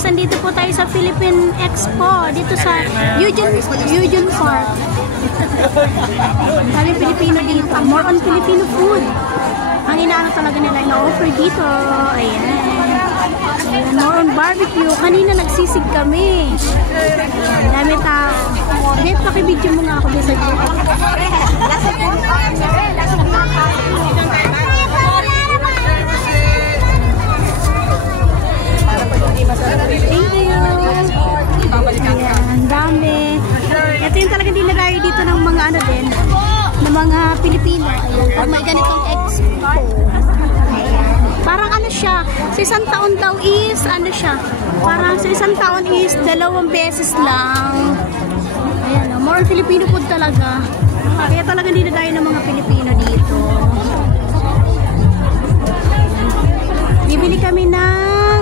guys, andito po tayo sa Philippine Expo dito sa Eugene Park. Kami Pilipino dito, more on Filipino food. Ang inaano talaga nila ina-offer dito. Ayan, more on barbecue. Kanina nagsisig kami. Ayan, dami tao. Net, pakibidyo mo nga ako dito sa dito. Thank you. Ayan, dami. Ito yung talagang dinalayo dito ng mga ano din, ng mga Pilipino. Ayan, pag may ganitong expo. Ayan. Parang ano siya, sa isang taon daw is, ano siya, parang sa isang taon is 2 beses lang. Ayan, more Filipino food talaga. Kaya talagang dinalayo ng mga Pilipino dito. Bibili kami ng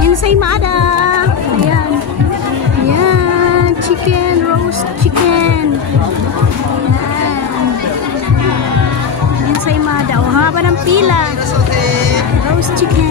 ensaymada. Ayan. Ayan. Chicken, roast chicken. Ayan. Ensaymada. O, haba ng pila. Roast chicken.